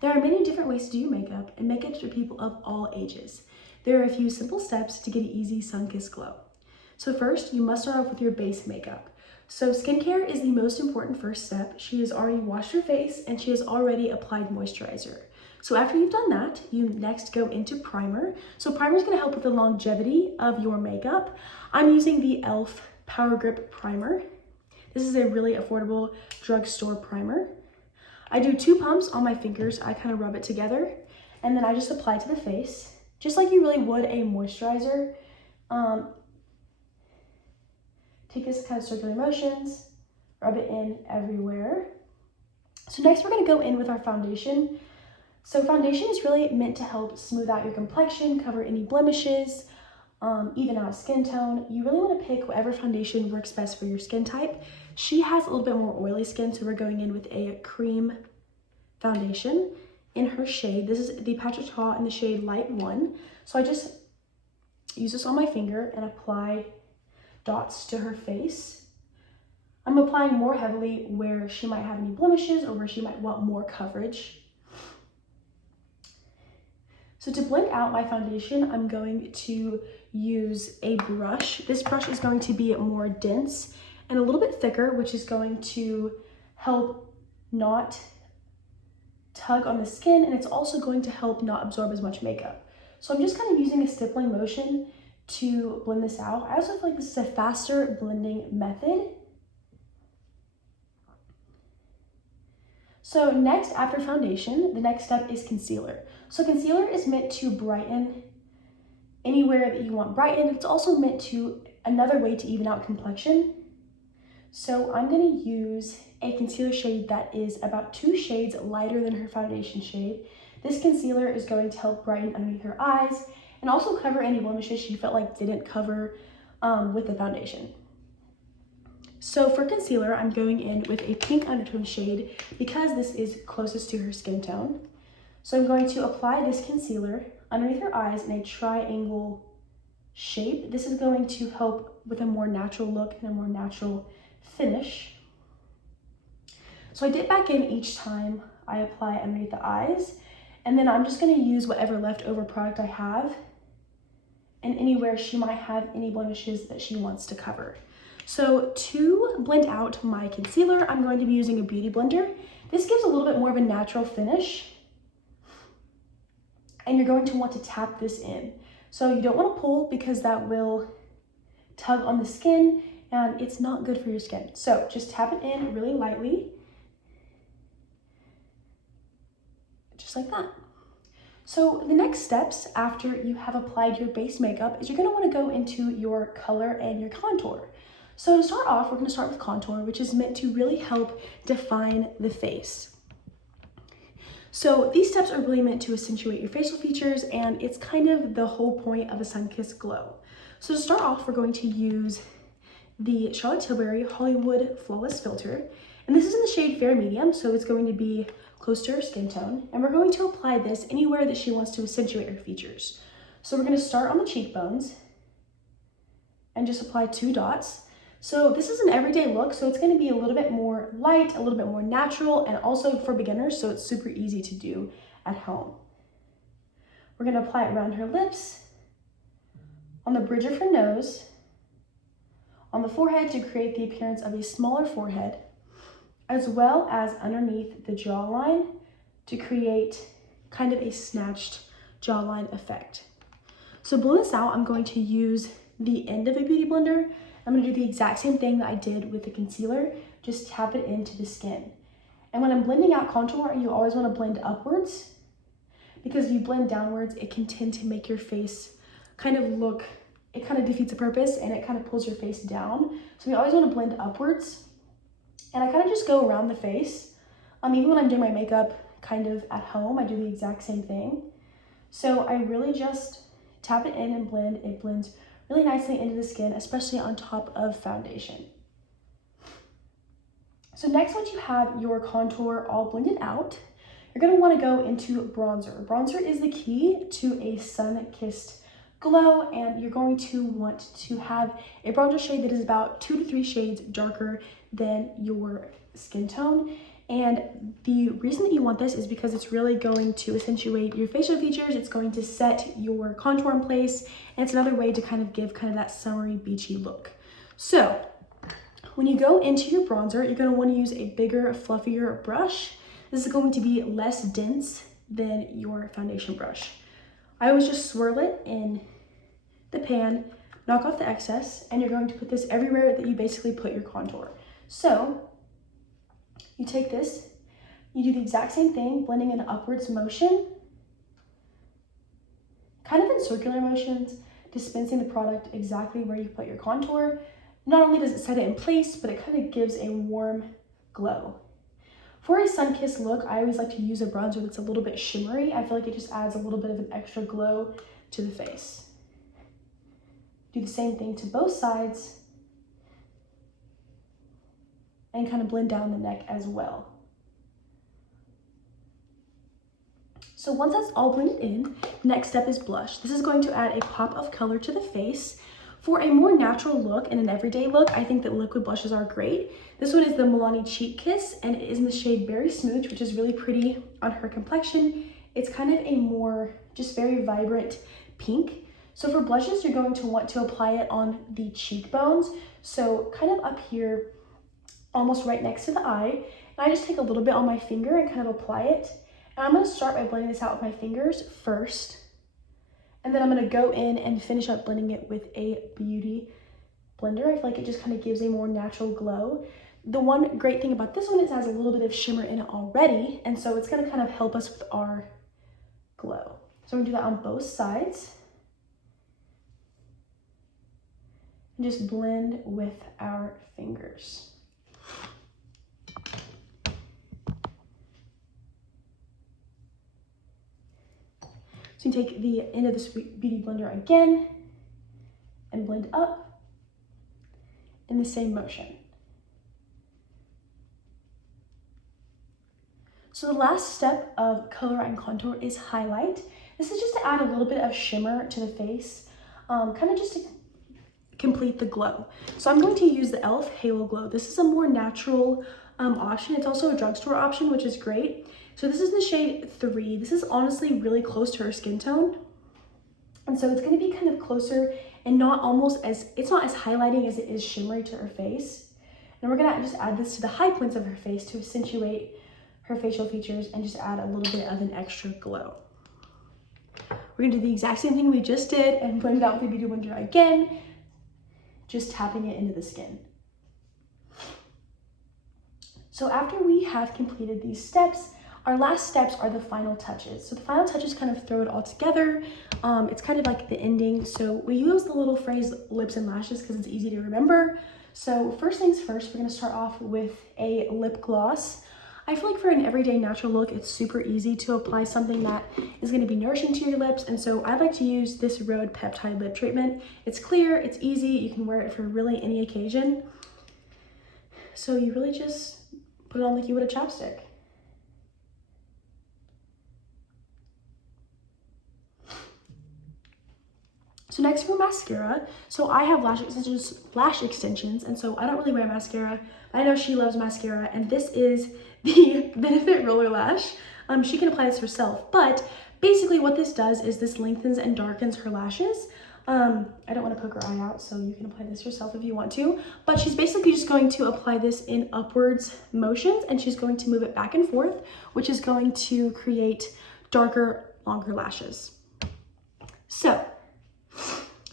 There are many different ways to do makeup, and makeup's for people of all ages. There are a few simple steps to get an easy sun-kissed glow. So first, you must start off with your base makeup. So skincare is the most important first step. She has already washed her face and she has already applied moisturizer. So after you've done that, you next go into primer. So primer is going to help with the longevity of your makeup. I'm using the e.l.f. Power Grip Primer. This is a really affordable drugstore primer. I do 2 pumps on my fingers. I kind of rub it together and then I just apply to the face, just like you really would a moisturizer. Take this kind of circular motions, rub it in everywhere. So next we're gonna go in with our foundation. So foundation is really meant to help smooth out your complexion, cover any blemishes, even out skin tone. You really wanna pick whatever foundation works best for your skin type. She has a little bit more oily skin, so we're going in with a cream foundation in her shade. This is the Patrick Ta in the shade Light 1. So I just use this on my finger and apply dots to her face. I'm applying more heavily where she might have any blemishes or where she might want more coverage. So to blend out my foundation, I'm going to use a brush. This brush is going to be more dense and a little bit thicker, which is going to help not tug on the skin, and it's also going to help not absorb as much makeup. So I'm just kind of using a stippling motion to blend this out. I also feel like this is a faster blending method. So next, after foundation, the next step is concealer. So concealer is meant to brighten anywhere that you want brightened. It's also meant to, another way to even out complexion. So I'm gonna use a concealer shade that is about 2 shades lighter than her foundation shade. This concealer is going to help brighten underneath her eyes and also cover any blemishes she felt like didn't cover with the foundation. So for concealer, I'm going in with a pink undertone shade because this is closest to her skin tone. So I'm going to apply this concealer underneath her eyes in a triangle shape. This is going to help with a more natural look and a more natural finish. So I dip back in each time I apply underneath the eyes, and then I'm just going to use whatever leftover product I have and anywhere she might have any blemishes that she wants to cover. So to blend out my concealer, I'm going to be using a beauty blender. This gives a little bit more of a natural finish, and you're going to want to tap this in. So you don't want to pull because that will tug on the skin and it's not good for your skin. So just tap it in really lightly, just like that. So the next steps after you have applied your base makeup is you're going to want to go into your color and your contour. So to start off, we're going to start with contour, which is meant to really help define the face. So these steps are really meant to accentuate your facial features, and it's kind of the whole point of a sun-kissed glow. So to start off, we're going to use the Charlotte Tilbury Hollywood Flawless Filter, and this is in the shade Fair Medium, so it's going to be close to her skin tone, and we're going to apply this anywhere that she wants to accentuate her features. So we're going to start on the cheekbones and just apply 2 dots. So this is an everyday look, so it's going to be a little bit more light, a little bit more natural, and also for beginners, so it's super easy to do at home. We're going to apply it around her lips, on the bridge of her nose, on the forehead to create the appearance of a smaller forehead, as well as underneath the jawline to create kind of a snatched jawline effect. So blend this out, I'm going to use the end of a beauty blender. I'm going to do the exact same thing that I did with the concealer, just tap it into the skin. And when I'm blending out contour, you always want to blend upwards, because if you blend downwards, it can tend to make your face kind of look, it kind of defeats the purpose and it kind of pulls your face down. So we always want to blend upwards. And I kind of just go around the face. Even when I'm doing my makeup kind of at home, I do the exact same thing. So I really just tap it in and blend. It blends really nicely into the skin, especially on top of foundation. So next, once you have your contour all blended out, you're going to want to go into bronzer. Bronzer is the key to a sun-kissed glow, and you're going to want to have a bronzer shade that is about 2 to 3 shades darker than your skin tone. And the reason that you want this is because it's really going to accentuate your facial features. It's going to set your contour in place. And it's another way to kind of give kind of that summery, beachy look. So when you go into your bronzer, you're going to want to use a bigger, fluffier brush. This is going to be less dense than your foundation brush. I always just swirl it in the pan, knock off the excess, and you're going to put this everywhere that you basically put your contour. So you take this, you do the exact same thing, blending in an upwards motion, kind of in circular motions, dispensing the product exactly where you put your contour. Not only does it set it in place, but it kind of gives a warm glow. For a sun-kissed look, I always like to use a bronzer that's a little bit shimmery. I feel like it just adds a little bit of an extra glow to the face. Do the same thing to both sides and kind of blend down the neck as well. So once that's all blended in, the next step is blush. This is going to add a pop of color to the face. For a more natural look and an everyday look, I think that liquid blushes are great. This one is the Milani Cheek Kiss, and it is in the shade Berry Smooch, which is really pretty on her complexion. It's kind of a more, just very vibrant pink. So for blushes, you're going to want to apply it on the cheekbones. So kind of up here, almost right next to the eye. And I just take a little bit on my finger and kind of apply it. And I'm gonna start by blending this out with my fingers first. And then I'm gonna go in and finish up blending it with a beauty blender. I feel like it just kind of gives a more natural glow. The one great thing about this one is it has a little bit of shimmer in it already. And so it's gonna kind of help us with our glow. So I'm gonna do that on both sides. And just blend with our fingers. So you take the end of this beauty blender again and blend up in the same motion. So the last step of color and contour is highlight. This is just to add a little bit of shimmer to the face, kind of just to complete the glow. So I'm going to use the e.l.f. Halo Glow. This is a more natural option. It's also a drugstore option, which is great. So this is the shade 3. This is honestly really close to her skin tone. And so it's going to be kind of closer and not almost as, it's not as highlighting as it is shimmery to her face. And we're going to just add this to the high points of her face to accentuate her facial features and just add a little bit of an extra glow. We're going to do the exact same thing we just did and blend it out with the beauty blender again, just tapping it into the skin. So after we have completed these steps, our last steps are the final touches. So the final touches kind of throw it all together. It's kind of like the ending. So we use the little phrase lips and lashes because it's easy to remember. So first things first, we're gonna start off with a lip gloss. I feel like for an everyday natural look, it's super easy to apply something that is gonna be nourishing to your lips. And so I like to use this Rhode Peptide Lip Treatment. It's clear, it's easy, you can wear it for really any occasion. So you really just put it on like you would a chapstick. So next for mascara, so I have lash extensions, and so I don't really wear mascara. I know she loves mascara, and this is the Benefit Roller Lash. She can apply this herself, but basically what this does is this lengthens and darkens her lashes. I don't want to poke her eye out, so you can apply this yourself if you want to, but she's basically just going to apply this in upwards motions, and she's going to move it back and forth, which is going to create darker, longer lashes. So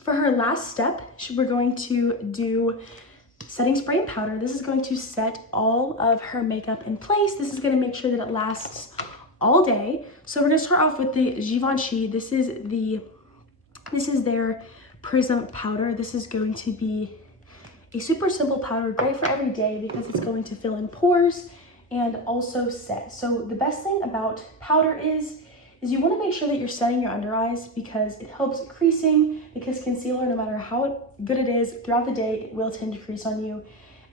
for her last step, we're going to do setting spray and powder. This is going to set all of her makeup in place. This is going to make sure that it lasts all day. So we're going to start off with the Givenchy. This is their Prism powder. This is going to be a super simple powder, great for every day because it's going to fill in pores and also set. So the best thing about powder is you want to make sure that you're setting your under eyes because it helps creasing, because concealer, no matter how good it is, throughout the day, it will tend to crease on you.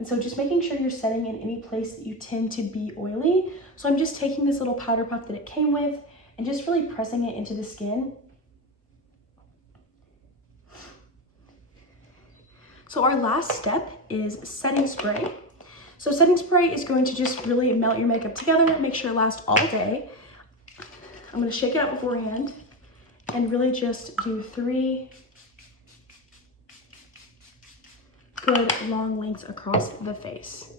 And so just making sure you're setting in any place that you tend to be oily. So I'm just taking this little powder puff that it came with and just really pressing it into the skin. So our last step is setting spray. So setting spray is going to just really melt your makeup together, make sure it lasts all day. I'm gonna shake it out beforehand and really just do 3 good long lengths across the face.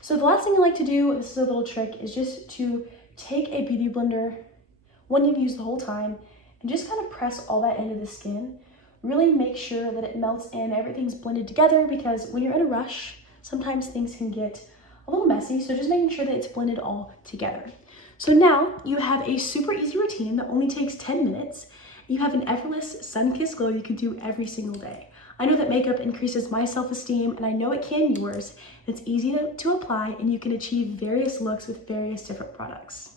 So the last thing I like to do, this is a little trick, is just to take a beauty blender, one you've used the whole time, and just kind of press all that into the skin. Really make sure that it melts in, everything's blended together, because when you're in a rush, sometimes things can get a little messy, so just making sure that it's blended all together. So now you have a super easy routine that only takes 10 minutes. You have an effortless sun-kissed glow you can do every single day. I know that makeup increases my self-esteem, and I know it can yours. It's easy to apply, and you can achieve various looks with various different products.